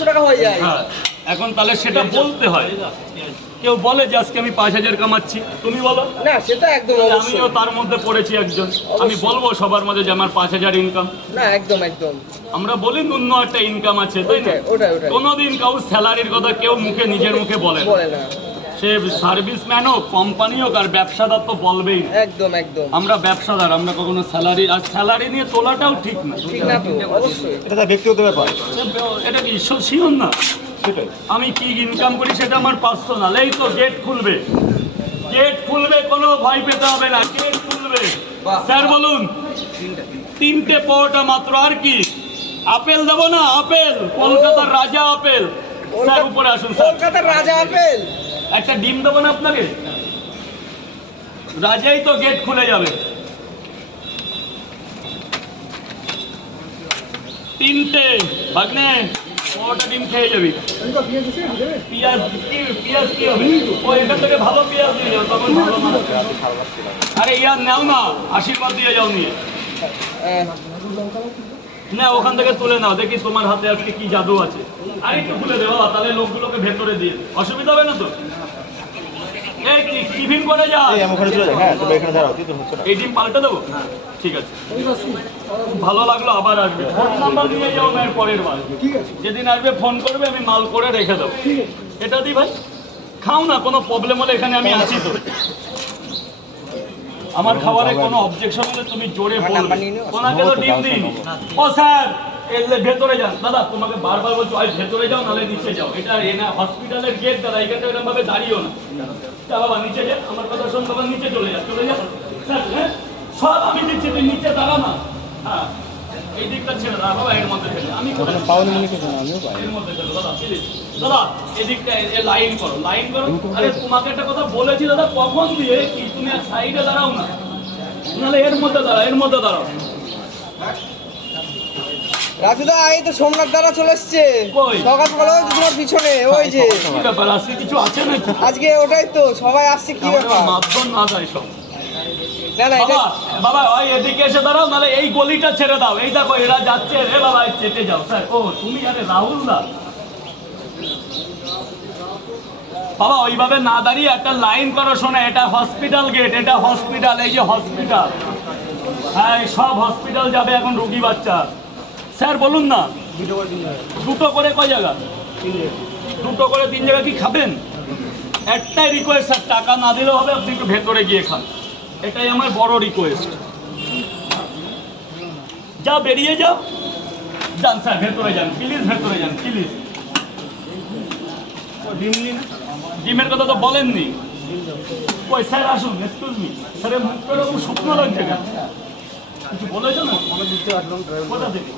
500 টাকা হয়ে যায়। হ্যাঁ, এখন তাহলে সেটা বলতে হয়। কেউ বলে যে আজকে আমি 5000 কামাচ্ছি, তুমি বলো না সেটা একদম অবশ্যই। আমিও তার মধ্যে পড়েছি একজন, আমি বলবো সবার মধ্যে যে আমার 5000 ইনকাম। না একদম একদম আমরা বলি ন্যূন একটা ইনকাম আছে, তাই না? ওটাই কোনোদিন কাউ স্যালারির কথা কেউ মুখে নিজের মুখে বলে না। সে সার্ভিসম্যান হোক, কোম্পানি হোক, আর ব্যবসাদার তো বলবেই না। একদম একদম আমরা ব্যবসাদার, আমরা কখনো স্যালারি আর স্যালারি নিয়ে তোলাটাও ঠিক না। ঠিক না তো, অবশ্যই এটা তার ব্যক্তিগত ব্যাপার। এটা কি শিওর না? সেটাই। আমি কি ইনকাম করি সেটা আমার পার্সোনাল। এই তো গেট খুলবে, কোনো ভয় পেতে হবে না, গেট খুলবে। স্যার বলুন, 3টে পরোটা মাত্র, আর কি? আপেল দেবো না? আপেল, কলকাতার রাজা আপেল। স্যার উপরে আসুন স্যার। কলকাতার রাজা আপেল। একটা ডিম দেবো না আপনাকে? রাজাই তো গেট খুলে যাবে। 3টে ভাগ্নে, পরোটা ডিম খেয়ে যাবি। পেঁয়াজ কি হবে? ও এখান থেকে ভালো পেঁয়াজ দিয়ে যাও, তখন ভালো মাছ। আরে ইয়ার নাও না, আশীর্বাদ দিয়ে যাও নিয়ে। না ওখান থেকে তুলে নাও, দেখি তোমার হাতে আজকে কি জাদু আছে। আর একটু খুলে দেবো, তাহলে লোকগুলোকে ভেতরে দিয়ে অসুবিধা হবে না তো? এই টিফিন করে যা। আমি ওখানে চলে যাই। হ্যাঁ, তবে এখানে দাঁড়াও, কিন্তু হচ্ছে না। এই ডিম পাল্টে দেবো? ঠিক আছে, ভালো লাগলো, আবার আসবে। ফোন নাম্বার নিয়ে যাও না, এর পরের বার যেদিন আসবে ফোন করবে, আমি মাল করে রেখে দেবো। এটা দিই ভাই, খাও না, কোনো প্রবলেম হলে এখানে আমি আছি তো। আমার খাবারে কোনো অবজেকশন হলে তুমি জোরে বলবে। ওনাকে তো ডিম দিইনি। ও স্যার, এলে ভেতরে যান। দাদা তোমাকে বারবার বলছো আজ ভেতরে যাও, নাহলে নিচে যাও। এটা এনা হসপিটালের গেট দাদা, এখানটা এরকম ভাবে দাঁড়িও না। যা বাবা নিচে যা, আমার কথা শোন বাবা, নিচে চলে যা, স্যার। হ্যাঁ সব আমি দিচ্ছি, তুই নিচে দাঁড়া না। হ্যাঁ এই দিকটা ছেড়ে দাঁড়া বাবা, এর মধ্যে ফেলে আমি করে দিচ্ছি। পাওনি মনে কিছু না, আমিও পাই। এর মধ্যে ফেলো দাদা, প্লিজ দাদা, এদিকটা লাইন করো। আরে তোমাকে একটা কথা বলেছি দাদা, কখন দিয়ে কি তুমি আর সাইডে দাঁড়াও না, নাহলে এর মধ্যে দাঁড়াও। রাজুদা এই তো সোমনাথ দ্বারা চলে এসছে। কই? সকাল সকাল ওই যে তোমার পিছনে, ওই যে কি ব্যাপার, আজকে কিছু আছে নাকি? আজকে ওটাই তো সবাই আসছে, কি ব্যাপার? মাধ্যম না যায় সব। না না এটা বাবা ওই এদিকে এসে দাঁড়াও, নাহলে এই গলিটা ছেড়ে দাও। এই দেখো এরা যাচ্ছে রে বাবা, চেটে যাও। স্যার ও তুমি, আরে রাহুল দা বাবা, ওইভাবে না দাঁড়িয়ে একটা লাইন করো। শোনা, এটা হসপিটাল গেট, এটা হসপিটাল, এই যে হসপিটাল। হ্যাঁ সব হসপিটাল যাবে এখন রুগী বাচ্চা। স্যার বলুন না, দুটো করে কয় জায়গা? 2টো করে 3 জায়গা কি খাবেন? একটাই রিকোয়েস্ট স্যার, টাকা না দিলেও হবে, আপনি একটু ভেতরে গিয়ে খান। এটাই আমার বড় রিকোয়েস্ট। যা বেরিয়ে যাও, যান স্যার, ভেতরে যান প্লিজ, ভেতরে যান প্লিজ। ডিমের কথা তো বলেননি। ওই স্যার আসুন, এক্সকিউজ মি স্যার, মুখটা এরকম শুকনো লাগছে কেন? কিছু বলেছো না? কোথা থেকে?